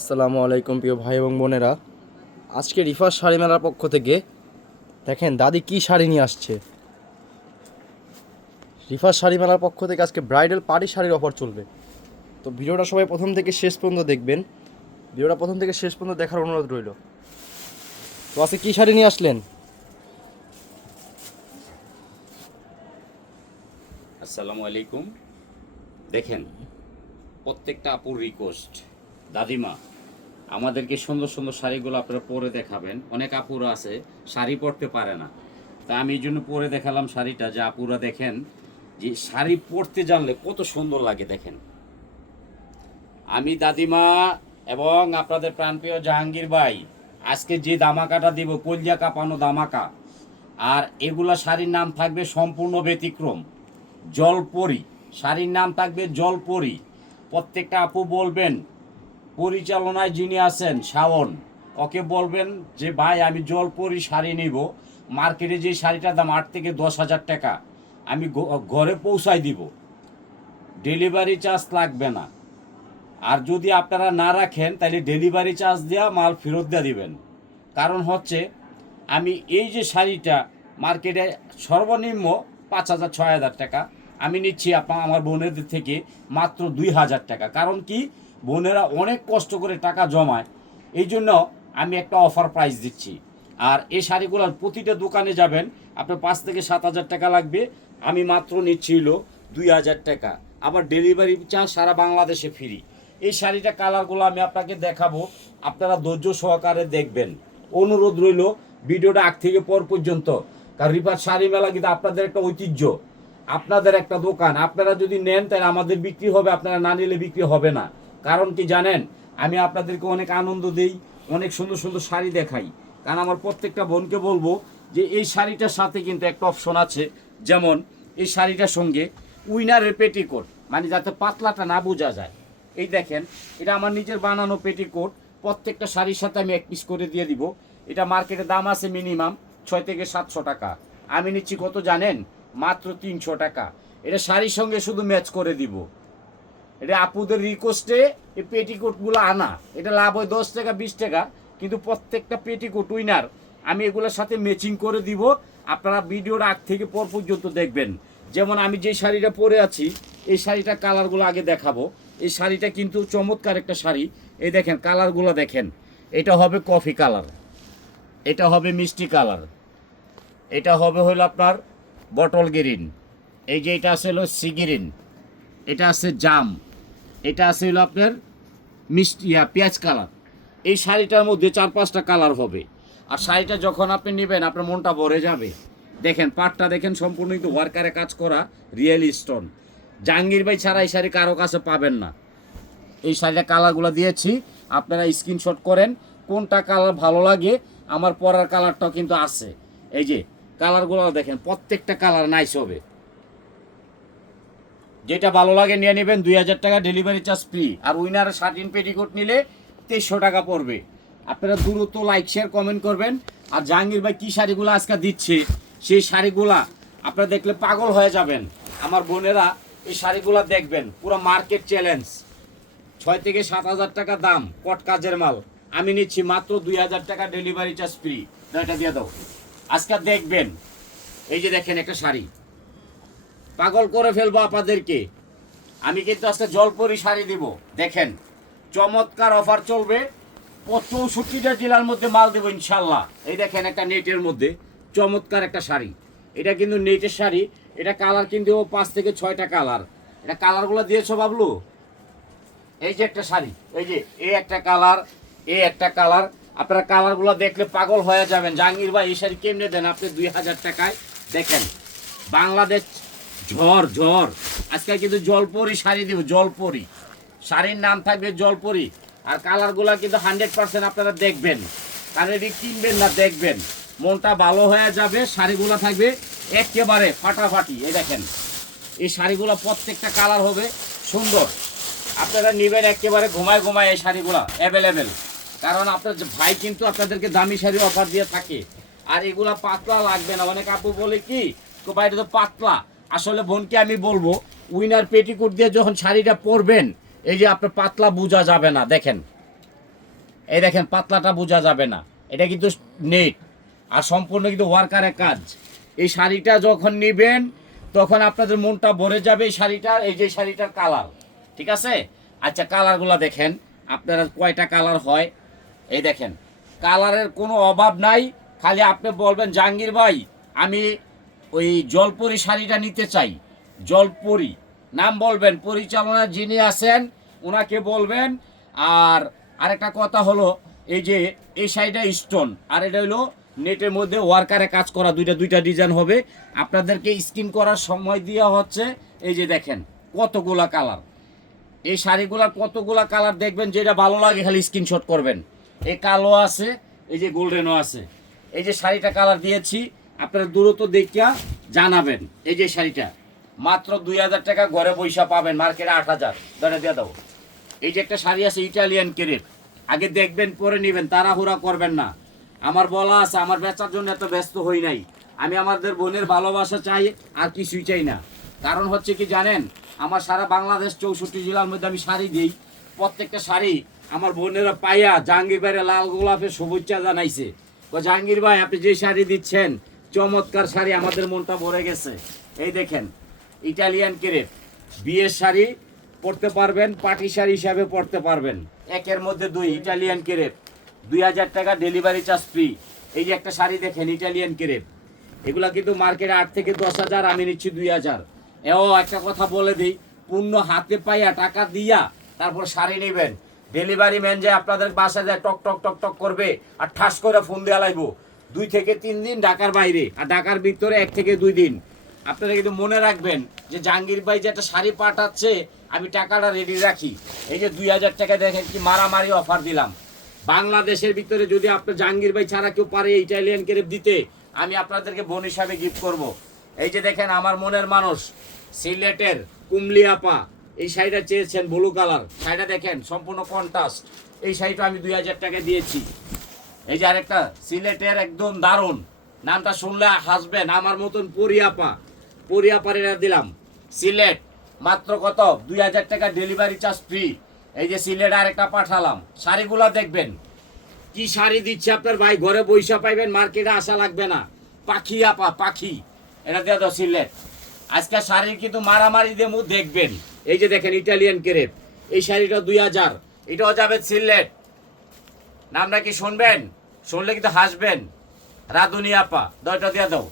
আসসালামু আলাইকুম প্রিয় ভাই এবং বোনেরা। আজকে রিফার শাড়ি মেলার পক্ষ থেকে দেখেন দাদি কি শাড়ি নিয়ে আসছে। রিফার শাড়ি মেলার পক্ষ থেকে আজকে ব্রাইডাল পার্টি শাড়ির অফার চলবে। তো ভিডিওটা সবাই প্রথম থেকে শেষ পর্যন্ত দেখবেন। ভিডিওটা প্রথম থেকে শেষ পর্যন্ত দেখার অনুরোধ রইল। তো আজকে কী শাড়ি নিয়ে আসলেন? আসসালামু আলাইকুম। দেখেন, প্রত্যেকটা আপুর রিকোয়েস্ট, দাদিমা আমাদেরকে সুন্দর সুন্দর শাড়িগুলো আপনারা পরে দেখাবেন। অনেক আপুরা আছে শাড়ি পরতে পারে না, তা আমি এই জন্য পরে দেখালাম শাড়িটা, যে আপুরা দেখেন যে শাড়ি পরতে জানলে কত সুন্দর লাগে। দেখেন, আমি দাদিমা এবং আপনাদের প্রাণপ্রিয় জাহাঙ্গীর ভাই আজকে যে দামাকাটা দিব, কলজা কাঁপানো দামাকা। আর এগুলা শাড়ির নাম থাকবে সম্পূর্ণ ব্যতিক্রম, জলপরি। শাড়ির নাম থাকবে জলপরি। প্রত্যেকটা আপু বলবেন, পরিচালনায় যিনি আছেন শাওন, ওকে বলবেন যে ভাই আমি জলপরি শাড়ি নিব। মার্কেটে যে শাড়িটার দাম 8 থেকে 10 হাজার টাকা, আমি ঘরে পৌঁছাই দিব, ডেলিভারি চার্জ লাগবে না। আর যদি আপনারা না রাখেন তাহলে ডেলিভারি চার্জ দেওয়া মাল ফেরত দিয়ে দিবেন। কারণ হচ্ছে আমি এই যে শাড়িটা মার্কেটে সর্বনিম্ন 5,000 6,000 টাকা, আমি নিচ্ছি আমার বোনেদের থেকে মাত্র 2,000 টাকা। কারণ কি, বোনেরা অনেক কষ্ট করে টাকা জমায়, এই জন্য আমি একটা অফার প্রাইস দিচ্ছি। আর এই শাড়িগুলোর প্রতিটা দোকানে যাবেন আপনার 5 থেকে 7 হাজার টাকা লাগবে, আমি মাত্র নিচ্ছি হলো 2,000 টাকা। আবার ডেলিভারি চার্জ সারা বাংলাদেশে ফ্রি। এই শাড়িটা কালারগুলো আমি আপনাকে দেখাবো, আপনারা ধৈর্য সহকারে দেখবেন। অনুরোধ রইল ভিডিওটা আগ থেকে পর পর্যন্ত। কারণ রিফার শাড়ি মেলা কিন্তু আপনাদের একটা ঐতিহ্য, আপনাদের একটা দোকান। আপনারা যদি নেন তাহলে আমাদের বিক্রি হবে, আপনারা না নিলে বিক্রি হবে না। কারণ কি জানেন, আমি আপনাদেরকে অনেক আনন্দ দিই, অনেক সুন্দর সুন্দর শাড়ি দেখাই। কারণ আমার প্রত্যেকটা বোনকে বলবো যে এই শাড়িটার সাথে কিন্তু একটা অপশন আছে। যেমন এই শাড়িটার সঙ্গে উইনারের পেটিকোট, মানে যাতে পাতলাটা না বোঝা যায়। এই দেখেন, এটা আমার নিজের বানানো পেটিকোট। প্রত্যেকটা শাড়ির সাথে আমি এক পিস করে দিয়ে দিব। এটা মার্কেটে দাম আছে মিনিমাম 6 থেকে 700 টাকা, আমি নিচ্ছি কত জানেন? মাত্র 300 টাকা। এটা শাড়ির সঙ্গে শুধু ম্যাচ করে দিব। এটা আপুদের রিকোয়েস্টে এই পেটিকোটগুলো আনা, এটা লাভ হয় 10 থেকে 20 টাকা, কিন্তু প্রত্যেকটা পেটিকোট উইনার আমি এগুলোর সাথে ম্যাচিং করে দিব। আপনারা ভিডিওর আগ থেকে পর পর্যন্ত দেখবেন। যেমন আমি যে শাড়িটা পরে আছি, এই শাড়িটা কালারগুলো আগে দেখাবো। এই শাড়িটা কিন্তু চমৎকার একটা শাড়ি। এই দেখেন কালারগুলো দেখেন, এটা হবে কফি কালার, এটা হবে মিষ্টি কালার, এটা হবে হলো আপনার বটল গ্রিন, এই যে এটা আছে হলো সি গ্রিন, এটা আছে জাম, এটা আছে হলো আপনার মিষ্টি পেঁয়াজ কালার। এই শাড়িটার মধ্যে 4-5টা কালার হবে। আর শাড়িটা যখন আপনি নেবেন আপনার মনটা ভরে যাবে। দেখেন পাটটা দেখেন, সম্পূর্ণ কিন্তু ওয়ার্কারে কাজ করা, রিয়েল স্টোন। জাহাঙ্গীর ভাই ছাড়া এই শাড়ি কারো কাছে পাবেন না। এই শাড়িটা কালারগুলো দিয়েছি, আপনারা স্ক্রিনশট করেন কোনটা কালার ভালো লাগে। আমার পরার কালারটাও কিন্তু আছে, এই যে কালারগুলো দেখেন, প্রত্যেকটা কালার নাইস হবে। যেটা ভালো লাগে নিয়ে নেবেন, 2,000 টাকা ডেলিভারি চার্জ ফ্রি। আর উইনারের শার্টিন পেটিকোট নিলে 2300 টাকা পড়বে। আপনারা দ্রুত লাইক শেয়ার কমেন্ট করবেন। আর জাহাঙ্গীর ভাই কী শাড়িগুলো আজকে দিচ্ছে, সেই শাড়িগুলা আপনারা দেখলে পাগল হয়ে যাবেন। আমার বোনেরা এই শাড়িগুলো দেখবেন, পুরো মার্কেট চ্যালেঞ্জ। 6 থেকে 7 হাজার টাকা দাম, কট কাজের মাল। আমি নিচ্ছি মাত্র 2,000 টাকা ডেলিভারি চার্জ ফ্রি। এটা দিয়ে দাও, আজকে দেখবেন। এই যে দেখেন একটা শাড়ি, পাগল করে ফেলবো আপনাদেরকে। আমি কিন্তু আজকে জলপরি শাড়ি দিব। দেখেন, চমৎকার অফার চলবে, 64টা জেলার মধ্যে মাল দেবো ইনশাল্লাহ। এই দেখেন একটা নেটের মধ্যে চমৎকার একটা শাড়ি, এটা কিন্তু নেটের শাড়ি। এটা কালার কিন্তু 5 থেকে 6টা কালার। এটা কালারগুলো দিয়েছো বাবলু। এই যে একটা শাড়ি, এই যে এই একটা কালার, এই একটা কালার। আপনারা কালারগুলো দেখলে পাগল হয়ে যাবেন। জাহাঙ্গীর ভাই এই শাড়ি কেমনে দেন আপনি 2,000 টাকায়? দেখেন, বাংলাদেশ ঝড় ঝড় আজকে কিন্তু জলপরি শাড়ি দিব। জলপরি শাড়ির নাম থাকবে জলপরি। আর কালারগুলো কিন্তু 100% আপনারা দেখবেন, কারণ এটি কিনবেন না, দেখবেন মনটা ভালো হয়ে যাবে। শাড়িগুলো থাকবে একেবারে ফাটাফাটি। এই দেখেন, এই শাড়িগুলো প্রত্যেকটা কালার হবে সুন্দর। আপনারা নেবেন একেবারে ঘুমায় ঘুমায় এই শাড়িগুলো অ্যাভেলেবেল। কারণ আপনার ভাই কিন্তু আপনাদেরকে দামি শাড়ি অফার দিয়ে থাকে। আর এগুলা পাতলা লাগবে না। অনেক আপু বলে কি তো ভাই এটা তো পাতলা। আসলে বোনকে আমি বলবো, উইনার পেটিকোট দিয়ে যখন শাড়িটা পরবেন, এই যে আপনার পাতলা বোঝা যাবে না। দেখেন এই দেখেন পাতলাটা বোঝা যাবে না, এটা কিন্তু নেট আর সম্পূর্ণ কিন্তু ওয়ার্কারের কাজ। এই শাড়িটা যখন নেবেন তখন আপনাদের মনটা ভরে যাবে এই শাড়িটা, এই যে শাড়িটার কালার, ঠিক আছে? আচ্ছা কালারগুলো দেখেন আপনারা কয়টা কালার হয়, এই দেখেন কালারের কোনো অভাব নাই। খালি আপনি বলবেন জাহাঙ্গীর ভাই আমি ওই জলপরি শাড়িটা নিতে চাই, জলপরি নাম বলবেন, পরিচালনা যিনি আছেন ওনাকে বলবেন। আর আরেকটা কথা হলো এই যে এই শাড়িটা স্টোন আর এটা হলো নেটের মধ্যে ওয়ার্কারে কাজ করা, দুইটা ডিজাইন হবে। আপনাদেরকে স্কিন করার সময় দেওয়া হচ্ছে। এই যে দেখেন কতগুলা কালার, এই শাড়িগুলার কতগুলা কালার দেখবেন, যেটা ভালো লাগে খালি স্ক্রিনশট করবেন। এই কালো আছে, এই যে গোল্ডেনও আছে। এই যে শাড়িটা কালার দিয়েছি আপনারা দূরত্ব দেখিয়া জানাবেন। এই যে শাড়িটা মাত্র 2000 টাকা, ঘরে পয়সা পাবেন, মার্কেটে 8000 ধরে দিয়ে দাও। এই যে একটা শাড়ি আছে ইটালিয়ান ক্রেপ, আগে দেখবেন পরে নেবেন, তাড়াহুড়া করবেন না। আমার বলা আছে আমার বেচার জন্য এত ব্যস্ত হই নাই, আমি আমাদের বোনের ভালোবাসা চাই আর কিছুই চাই না। কারণ হচ্ছে কি জানেন, আমার সারা বাংলাদেশ 64 জেলার মধ্যে আমি শাড়ি দিই, প্রত্যেকটা শাড়ি আমার বোনেরা পাইয়া জাহাঙ্গীর ভাইয়ের লাল গোলাপের শুভেচ্ছা জানাইছে। জাহাঙ্গীর ভাই আপনি যে শাড়ি দিচ্ছেন চমৎকার শাড়ি, আমাদের মনটা ভরে গেছে। এই দেখেন ইটালিয়ান ক্রেপ, বিয়ের শাড়ি পরতে পারবেন, পার্টি শাড়ি হিসাবে পরতে পারবেন। একের মধ্যে দুই, ইটালিয়ান ক্রেপ 2000 টাকা, ডেলিভারি চার্জ ফ্রি। এই যে একটা শাড়ি দেখেন ইটালিয়ান ক্রেপ, এগুলা কিন্তু মার্কেটে 8 থেকে 10,000, আমি নিচ্ছি 2000। এও একটা কথা বলে দিই, পূর্ণ হাতে পাইয়া টাকা দিয়া তারপর শাড়ি নেবেন, ডেলিভারি ম্যান যে আপনাদের বাসায় যায় টক টক টক টক করবে আর ঠাস করে ফোন দেওয়া লাগবো 2 থেকে 3 দিন ঢাকার বাইরে, আর ঢাকার ভিতরে 1 থেকে 2 দিন। আপনারা কিন্তু মনে রাখবেন যে জাহাঙ্গীর ভাই যে একটা শাড়ি পাঠাচ্ছে আমি টাকাটা রেডি রাখি। এই যে 2000 টাকা দেখেন কি মারামারি অফার দিলাম। বাংলাদেশের ভিতরে যদি আপনার জাহাঙ্গীর ভাই ছাড়া কেউ পারে ইটালিয়ান ক্রেপ দিতে, আমি আপনাদেরকে বোন হিসাবে গিফট করব। এই যে দেখেন আমার মনের মানুষ সিলেটের কুমলি আপা এই শাড়িটা চেয়েছেন, ব্লু কালার শাড়িটা দেখেন সম্পূর্ণ কন্ট্রাস্ট। এই শাড়িটা আমি 2000 টাকা দিয়েছি। এই যে আরেকটা সিলেটের একদম দারুণ, নামটা শুনলে হাসবেন, আমার মতন পরিয়াপার এটা দিলাম সিলেট, মাত্র কত 2000 টাকা, ডেলিভারি চার্জ ফ্রি। এই যে সিলেট আরেকটা পাঠালাম। শাড়িগুলা দেখবেন কি শাড়ি দিচ্ছে আপনার ভাই, ঘরে পয়সা পাইবেন, মার্কেটে আসা লাগবে না। পাখি আপা পাখি, এটা দিয়ে দাও সিলেট। আজকে শাড়ির কিন্তু মারামারি দিয়ে মুখ দেখবেন। এই যে দেখেন ইটালিয়ান ক্রেপ, এই শাড়িটা 2000, এটাও যাবে সিলেট। নামটা কি শুনবেন? শুনলে কিন্তু হাসবেন। রাধুনি আপা দয়টা দিয়ে দাও।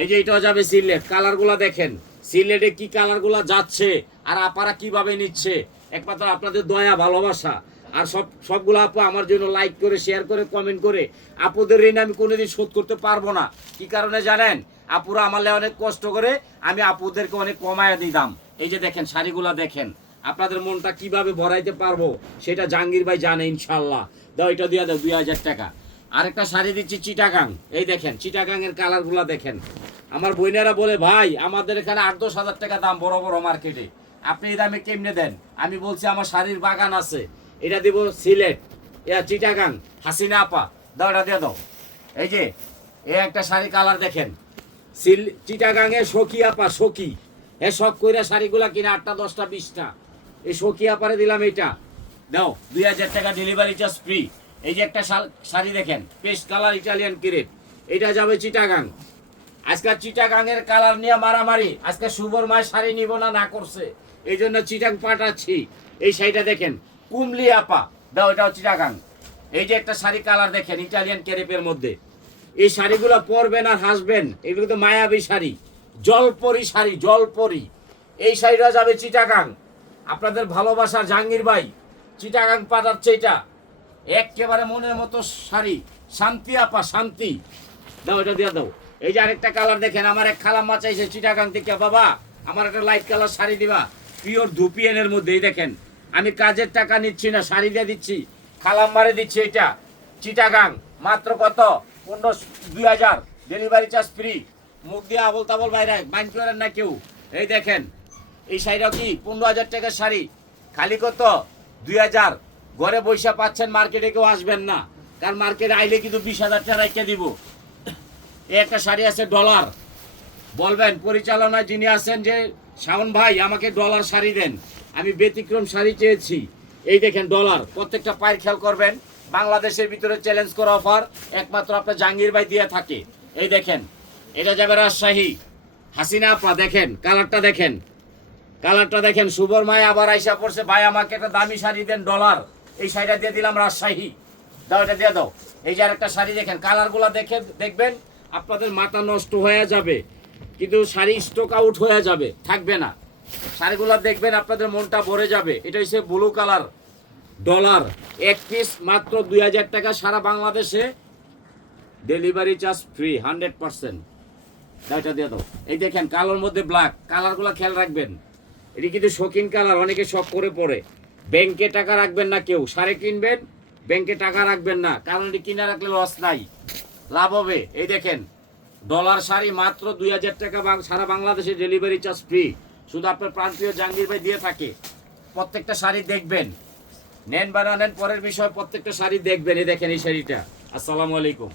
এই যে এটাও যাবে সিলেট। কালারগুলা দেখেন সিলেটে কি কালারগুলা যাচ্ছে আর আপারা কিভাবে নিচ্ছে, একমাত্র আপনাদের দয়া ভালোবাসা। আর সবগুলো আপু আমার জন্য লাইক করে শেয়ার করে কমেন্ট করে, আপুদের ঋণ আমি কোনোদিন শোধ করতে পারবো না। কি কারণে জানেন? আপুরা আমার অনেক কষ্ট করে, আমি আপুদেরকে অনেক কমায় দিই দাম। এই যে দেখেন শাড়িগুলা দেখেন, আপনাদের মনটা কিভাবে ভরাইতে পারবো সেটা জাহাঙ্গীর ভাই জানে ইনশাল্লাহ। দাও এটা দিয়ে দাও 2000 টাকা। আরেকটা শাড়ি দিচ্ছি চিটাগাং, এই দেখেন চিটাগাং এর কালারগুলা দেখেন। আমার বোনেরা বলে ভাই আমাদের এখানে 8-10 হাজার টাকা দাম বড় বড় মার্কেটে, আপনি এই দামে কেমনে দেন? আমি বলছি আমার শাড়ির বাগান আছে, এটা দিব সিলেট, চিটাগাং, হাসিনা আপা দাও এটা দিয়ে দাও। এই যে এই একটা শাড়ি কালার দেখেন, চিটাগাং এ সখী আপা, সখী শখ করে শাড়িগুলা কিনে 8টা 10টা 20টা, এই সখী আপারে দিলাম। এইটা দাও 2000 টাকা, ডেলিভারি চার্জ ফ্রি। এই যে একটা শাড়ি দেখেন পেস্ট কালার ইটালিয়ান ক্রেপ, এটা যাবে চিটাগাং। আজকে চিটাগাং এর কালার নিয়ে মারামারি, আজকে শুভর মায়ের শাড়ি নিব না করছে, এই জন্য চিটাং পাঠাচ্ছি। এই শাড়িটা দেখেন কুমলি আপা দাও, এটাও চিটাগাং। এই যে একটা শাড়ি কালার দেখেন ইটালিয়ান ক্রেপের মধ্যে, এই শাড়িগুলো পরবেন আর হাসবেন, এগুলো তো মায়াবী শাড়ি, জলপরি শাড়ি, জলপরি। এই শাড়িটা যাবে চিটাগাং। আপনাদের ভালোবাসার জাহাঙ্গীর ভাই চিটাগাং পাঠাচ্ছে, এটা একেবারে মনের মতো শাড়ি, শান্তি আপা শান্তি দাও, এটা দিয়ে দাও। এই যে আরেকটা কালার দেখেন, আমার এক খালাম্মা চাইছে চিটাগাং থেকে, বাবা আমার একটা লাইট কালার শাড়ি দিবা, পিওর ধুপিয়ানের মধ্যে। এই দেখেন আমি কাজের টাকা নিচ্ছি না, শাড়ি দিয়ে দিচ্ছি, খালাম্মারে দিচ্ছি। এটা চিটাগাং, মাত্র কত 2000, ডেলিভারি চার্জ ফ্রি। মুখ দিয়ে আবল তাবল বাইরে মাইন্ড করেন না কেউ। এই দেখেন এই শাড়িটাও কি 15,000 টাকার শাড়ি, খালি কত 2000, ঘরে বৈশা পাচ্ছেন, মার্কেটে কেউ আসবেন না, কারণ মার্কেটে আইলে কিন্তু 20,000 টাকা রেখে দিব। এই একটা শাড়ি আছে ডলার, বলবেন পরিচালনায় যিনি আছেন যে শাওন ভাই আমাকে ডলার শাড়ি দেন, আমি ব্যতিক্রম শাড়ি চেয়েছি। এই দেখেন ডলার, প্রত্যেকটা পায়ের খেয়াল করবেন, বাংলাদেশের ভিতরে চ্যালেঞ্জ করা অফার একমাত্র আপনার জাহাঙ্গীর ভাই দিয়ে থাকে। এই দেখেন, এটা যাবে রাজশাহী। হাসিনা আপা দেখেন কালারটা দেখেন, কালারটা দেখেন। সুবর মায় আবার আইসা পড়ছে, ভাই আমাকে একটা দামি শাড়ি দেন ডলার, এই শাড়িটা দিয়ে দিলাম রাজশাহী, দাও এটা দিয়ে দাও। এই যে আরেকটা শাড়ি দেখেন, কালারগুলো দেখে দেখবেন আপনাদের মাথা নষ্ট হয়ে যাবে, কিন্তু শাড়ি স্টক আউট হয়ে যাবে, থাকবে না। শাড়িগুলো দেখবেন আপনাদের মনটা ভরে যাবে। এটা হচ্ছে ব্লু কালার ডলার, এক পিস মাত্র 2000 টাকা, সারা বাংলাদেশে ডেলিভারি চার্জ ফ্রি 100%। এটা দিয়ে দাও। এই দেখেন কালোর মধ্যে ব্ল্যাক, কালারগুলো খেয়াল রাখবেন। এটি কিন্তু শৌখিন কালার, অনেকে শখ করে পড়ে। ব্যাংকে টাকা রাখবেন না, কেউ শাড়ি কিনবেন ব্যাংকে টাকা রাখবেন না, কারণ এটি কিনে রাখলে লস নাই, লাভ হবে। এই দেখেন ডলার শাড়ি মাত্র 2000 টাকা, সারা বাংলাদেশে ডেলিভারি চার্জ ফ্রি, শুধু আপনার প্রান্তীয় জাহাঙ্গীর ভাই দিয়ে থাকে। প্রত্যেকটা শাড়ি দেখবেন, নেন বা না নেন পরের বিষয়, প্রত্যেকটা শাড়ি দেখবেন। এই দেখেন এই শাড়িটা। আসসালামু আলাইকুম।